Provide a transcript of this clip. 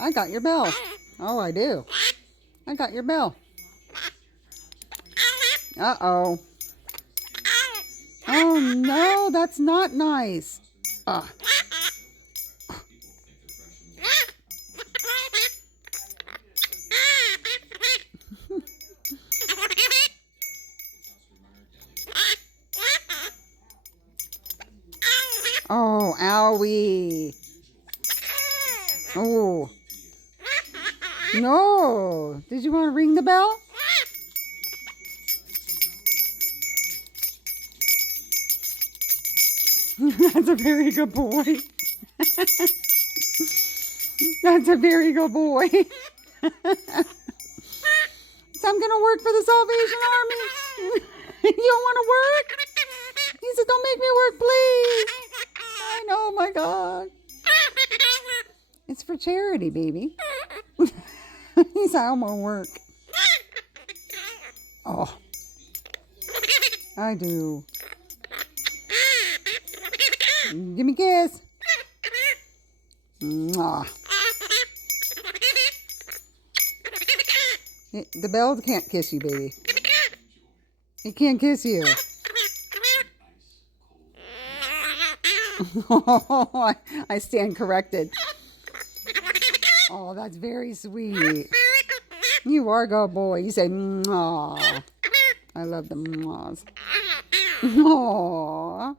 I got your bell. Oh, I do. I got your bell. Uh-oh. Oh, no, that's not nice. Ugh. Oh, owie. Oh. No. Did you want to ring the bell? That's a very good boy. That's a very good boy. So I'm going to work for the Salvation Army. You don't want to work? He said, don't make me work, please. I know, my God. It's for charity, baby. He said, I don't want to work. Oh. I do. Give me a kiss. Mwah. The bell can't kiss you, baby. It can't kiss you. Oh, I stand corrected. Oh, that's very sweet. You are a good boy. You say, "Mwah." I love the mwahs. Aww.